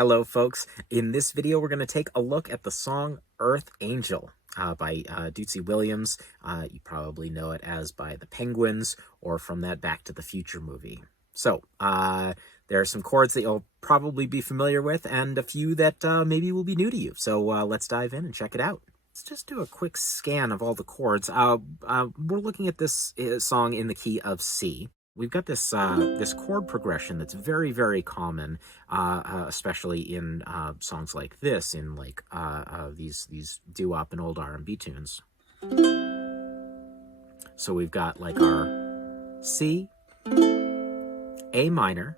Hello, folks. In this video, we're going to take a look at the song Earth Angel by Dootsie Williams. You probably know it as by the Penguins or from that Back to the Future movie. So, there are some chords that you'll probably be familiar with and a few that maybe will be new to you. So let's dive in and check it out. Let's just do a quick scan of all the chords. We're looking at this song in the key of C. We've got this this chord progression that's very, very common, especially in songs like this, in like these doo-wop and old R&B tunes. So we've got like our C, A minor.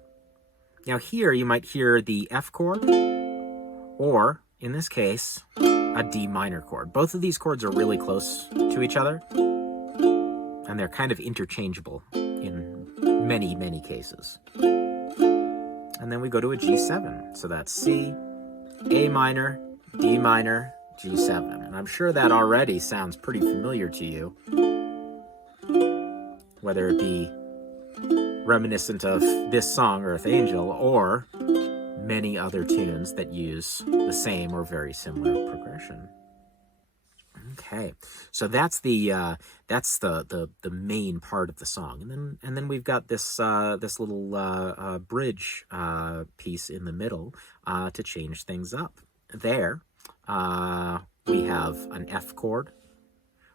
Now here you might hear the F chord, or in this case, a D minor chord. Both of these chords are really close to each other, and they're kind of interchangeable in many, many cases. And then we go to a G7. So that's C, A minor, D minor, G7. And I'm sure that already sounds pretty familiar to you, whether it be reminiscent of this song, Earth Angel, or many other tunes that use the same or very similar progression. Okay, so that's the main part of the song, and then we've got this this little bridge piece in the middle to change things up. There, we have an F chord,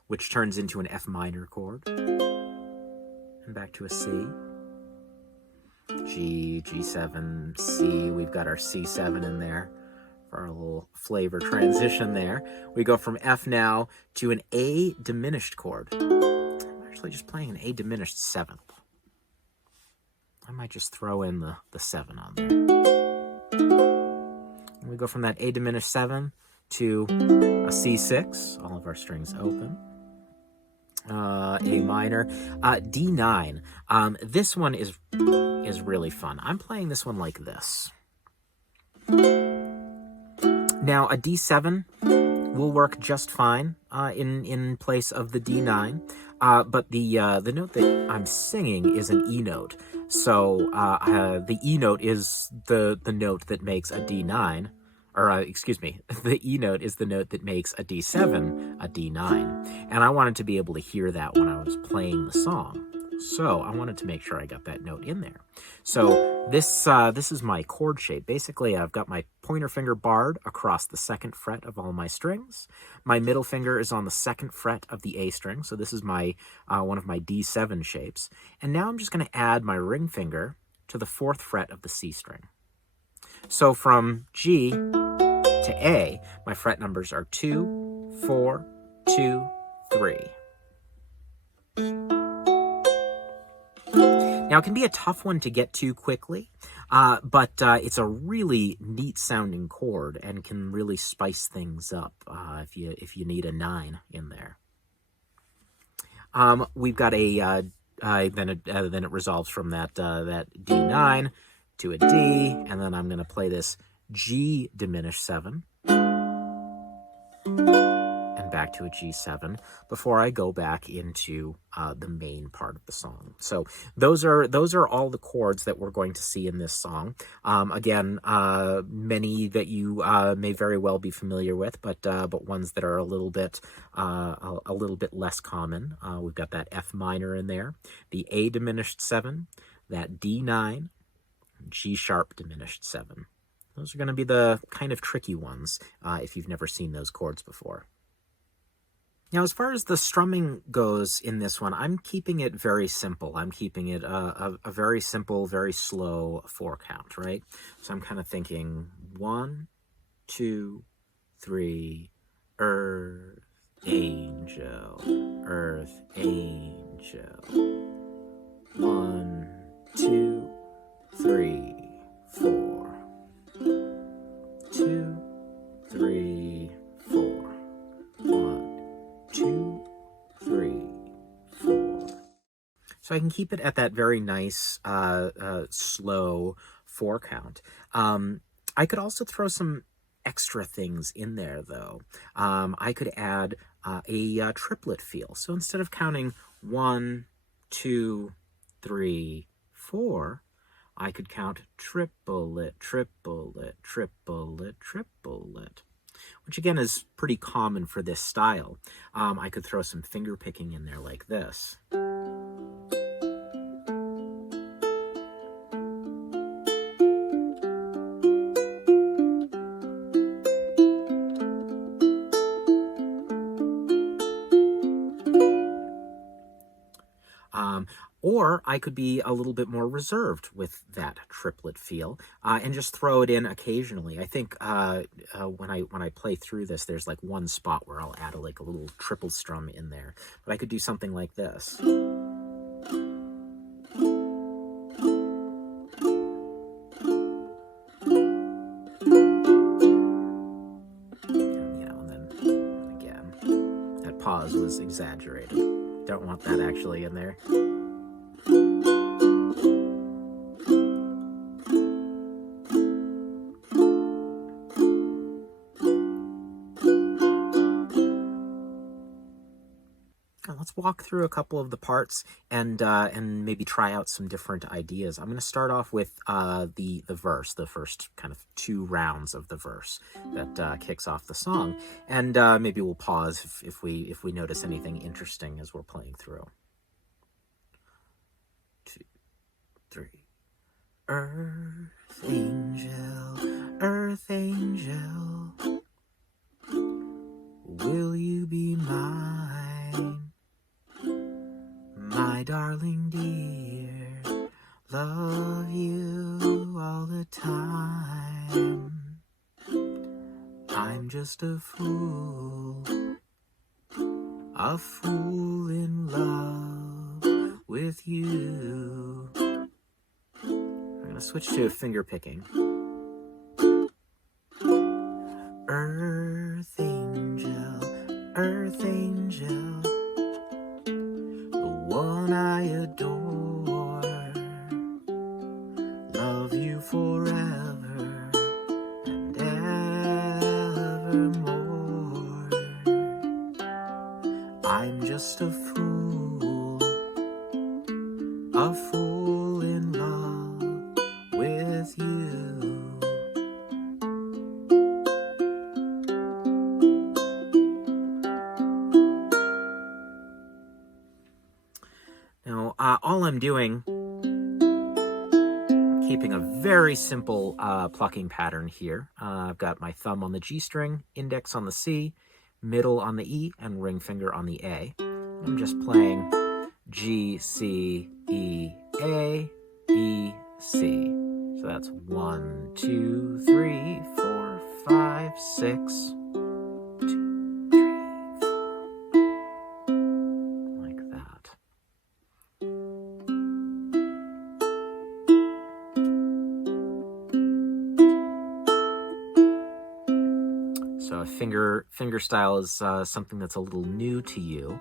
which turns into an F minor chord, and back to a C. G, G7, C. We've got our C7 in there for our little flavor transition there. We go from F now to an A diminished chord. I'm actually just playing an A diminished 7th. I might just throw in the 7 on there. And we go from that A diminished 7 to a C6, all of our strings open. A minor, D9. This one is really fun. I'm playing this one like this. Now, a D7 will work just fine in place of the D9, but the note that I'm singing is an E note. So the E note is the note that makes a D9, or excuse me, the E note is the note that makes a D7 a D9. And I wanted to be able to hear that when I was playing the song. So I wanted to make sure I got that note in there. So this is my chord shape. Basically, I've got my pointer finger barred across the 2nd fret of all my strings. My middle finger is on the 2nd fret of the A string. So this is my one of my D7 shapes. And now I'm just going to add my ring finger to the 4th fret of the C string. So from G to A, my fret numbers are 2, 4, 2, 3. Now, it can be a tough one to get to quickly, but it's a really neat sounding chord and can really spice things up if you need a 9 in there. We've got a then it resolves from that D9 to a D, and then I'm going to play this G diminished 7 and back to a G7 before I go back into the main part of the song. So those are all the chords that we're going to see in this song. Again, many that you may very well be familiar with, but ones that are a little bit less common. We've got that F minor in there, the A diminished 7, that D9, G sharp diminished 7. Those are going to be the kind of tricky ones if you've never seen those chords before. Now, as far as the strumming goes in this one, I'm keeping it very simple. I'm keeping it a very simple, very slow 4 count, right? So I'm kind of thinking 1, 2, 3, Earth Angel, Earth Angel. 1, 2, 3, 4. 2, 3, 4. 1, 2, 3, 4. So I can keep it at that very nice, slow 4 count. I could also throw some extra things in there, though. I could add a triplet feel. So instead of counting 1, 2, 3, 4, I could count triplet, triplet, triplet, triplet, which again is pretty common for this style. I could throw some finger picking in there like this. Or I could be a little bit more reserved with that triplet feel and just throw it in occasionally. I think when I play through this, there's like one spot where I'll add like a little triple strum in there. But I could do something like this. And then again, that pause was exaggerated. Don't want that actually in there. Let's walk through a couple of the parts and maybe try out some different ideas. I'm going to start off with the verse, the first kind of 2 rounds of the verse that kicks off the song, and maybe we'll pause if we notice anything interesting as we're playing through. 2, 3. Earth angel, will you be mine? My darling dear, love you all the time. I'm just a fool in love with you. I'm going to switch to finger picking. Earth angel, one I adore, love you forever and evermore. I'm just a fool in love with you. Now, all I'm doing, keeping a very simple plucking pattern here. I've got my thumb on the G string, index on the C, middle on the E, and ring finger on the A. I'm just playing G, C, E, A, E, C. So that's 1, 2, 3, 4, 5, 6. So finger style is something that's a little new to you.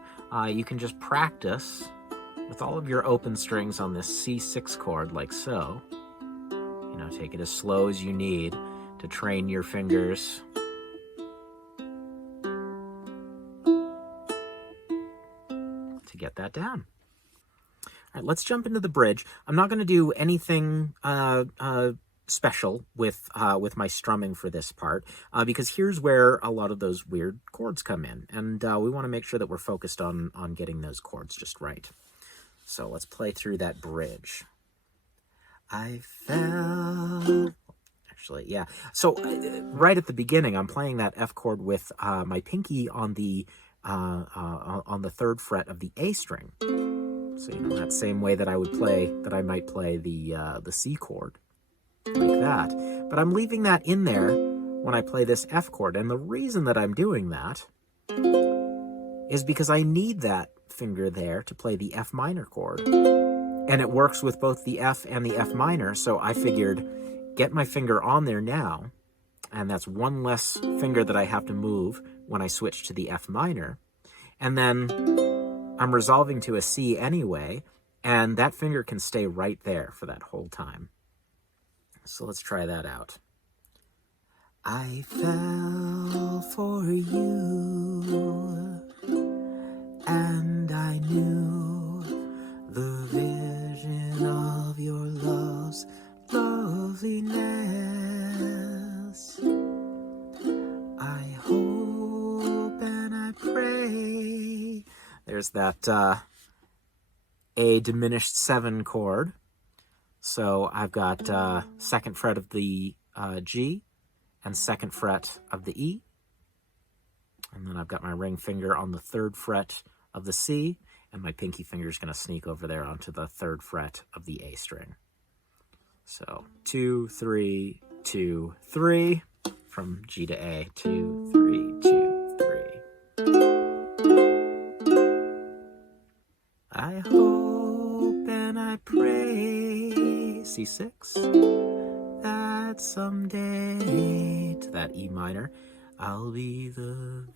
You can just practice with all of your open strings on this C6 chord like so. You know, take it as slow as you need to train your fingers. To get that down. All right, let's jump into the bridge. I'm not going to do anything special with my strumming for this part because here's where a lot of those weird chords come in, and we want to make sure that we're focused on getting those chords just right. So let's play through that bridge. I fell. Actually, yeah. So right at the beginning, I'm playing that F chord with my pinky on the 3rd fret of the A string. So you know that same way that I might play the C chord. Like that. But I'm leaving that in there when I play this F chord. And the reason that I'm doing that is because I need that finger there to play the F minor chord. And it works with both the F and the F minor. So I figured, get my finger on there now. And that's one less finger that I have to move when I switch to the F minor. And then I'm resolving to a C anyway. And that finger can stay right there for that whole time. So let's try that out. I fell for you, and I knew the vision of your love's There's that A diminished 7 chord. So I've got 2nd fret of the G and 2nd fret of the E. And then I've got my ring finger on the 3rd fret of the C, and my pinky finger is going to sneak over there onto the 3rd fret of the A string. So 2, 3, 2, 3 from G to A. 2, 3, 2, 3. I hope and I pray, C6, that someday, to that E minor, I'll be the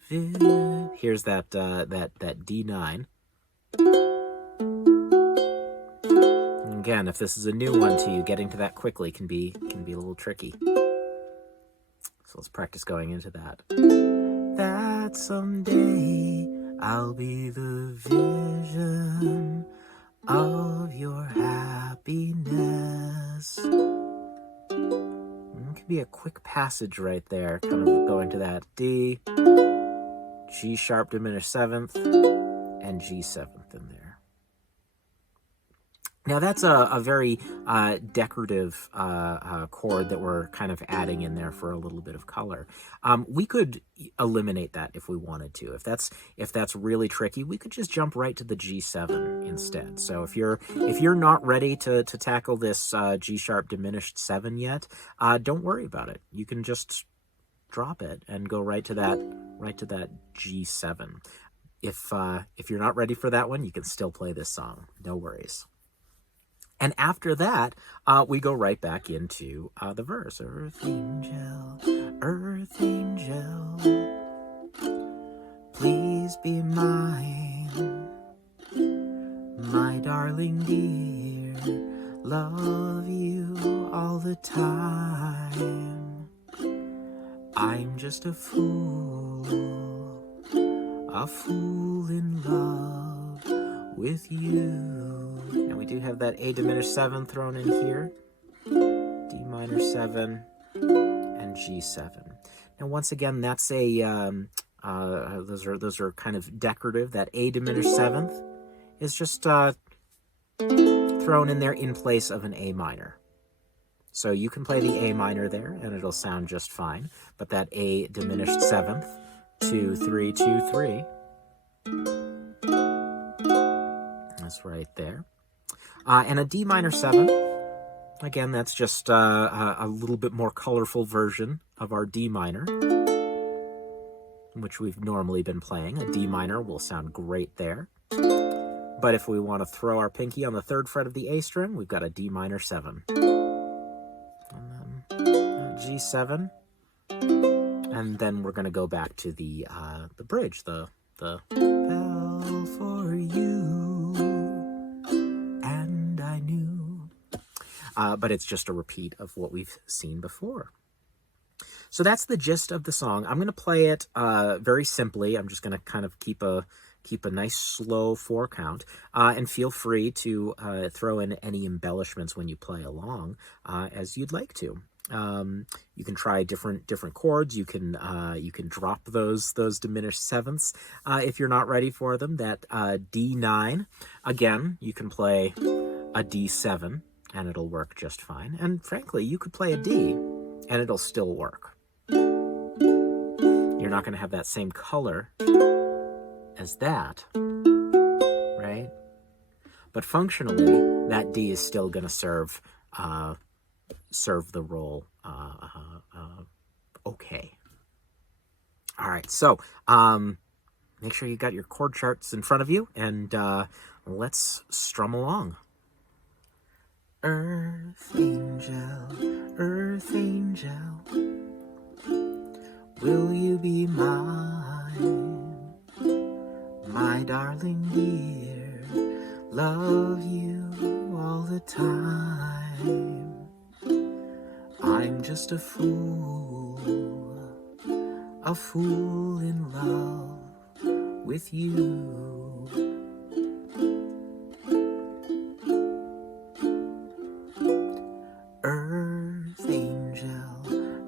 Here's that D9. And again, if this is a new one to you, getting to that quickly can be a little tricky. So let's practice going into that. That someday I'll be the vision of your happiness. It could be a quick passage right there, kind of going to that D, G sharp diminished 7th, and G7th in there. Now that's a very decorative chord that we're kind of adding in there for a little bit of color. We could eliminate that if we wanted to. If that's really tricky, we could just jump right to the G7 instead. So if you're not ready to tackle this G sharp diminished 7 yet, don't worry about it. You can just drop it and go right to that G7. If you're not ready for that one, you can still play this song. No worries. And after that, we go right back into the verse. Earth angel, please be mine, my darling dear, love you all the time. I'm just a fool in love with you. And we do have that A diminished 7 thrown in here, D minor 7, and G7. Now once again, that's a those are kind of decorative. That A diminished 7th is just thrown in there in place of an A minor. So you can play the A minor there, and it'll sound just fine. But that A diminished 7th, 2, 3, 2, 3. That's right there. And a D minor 7. Again, that's just a little bit more colorful version of our D minor, which we've normally been playing. A D minor will sound great there. But if we want to throw our pinky on the 3rd fret of the A string, we've got a D minor 7. And then G7. And then we're going to go back to the bridge, the fell for you, and I knew. But it's just a repeat of what we've seen before. So that's the gist of the song. I'm going to play it very simply. I'm just going to kind of keep a nice slow 4 count, and feel free to throw in any embellishments when you play along as you'd like to. You can try different chords. You can drop those diminished 7ths if you're not ready for them. That D9, again, you can play a D7 and it'll work just fine. And frankly, you could play a D and it'll still work. You're not going to have that same color as that, right? But functionally, that D is still going to serve the role okay. All right, so make sure you got your chord charts in front of you, and let's strum along. Earth angel, will you be mine, my darling dear, love you all the time. I'm just a fool in love with you.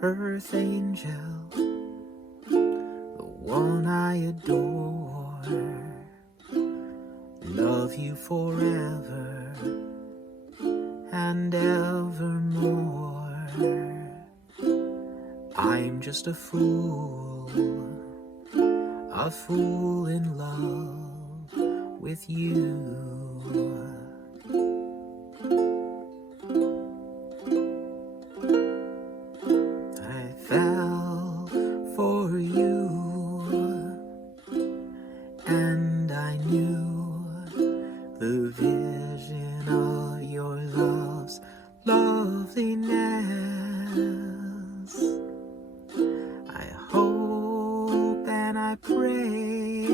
Earth angel, the one I adore, love you forever and evermore. I'm just a fool in love with you. I fell for you, and I knew the vision of your love's loveliness. I hope and I pray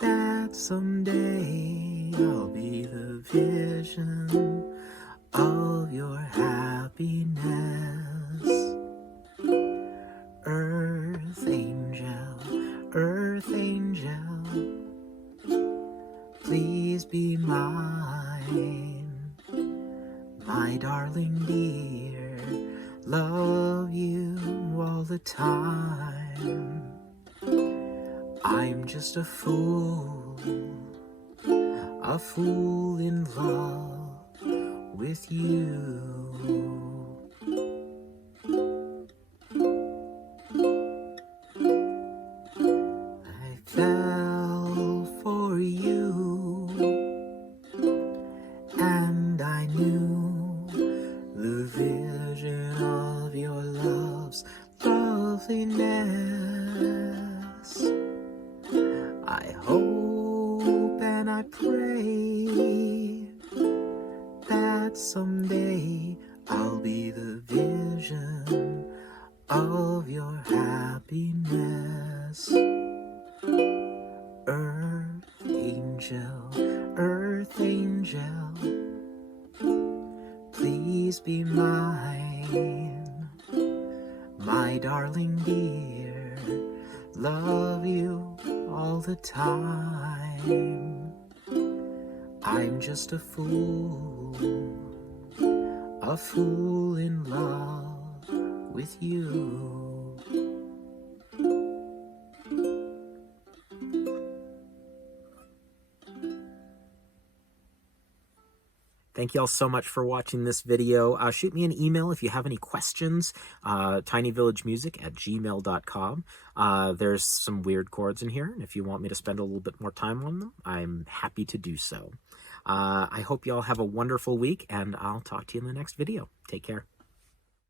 that someday I'll be the vision of your happiness. Earth angel, please be mine, my darling dear, love you all the time. I'm just a fool in love with you. I fell for you, and I knew the vision of your love's loveliness. I hope and I pray that someday I'll be the vision of your happiness. Earth angel, please be mine, my darling dear, love you all the time. I'm just a fool in love with you. Thank you all so much for watching this video. Shoot me an email if you have any questions, tinyvillagemusic@gmail.com. There's some weird chords in here, and if you want me to spend a little bit more time on them, I'm happy to do so. I hope you all have a wonderful week, and I'll talk to you in the next video. Take care.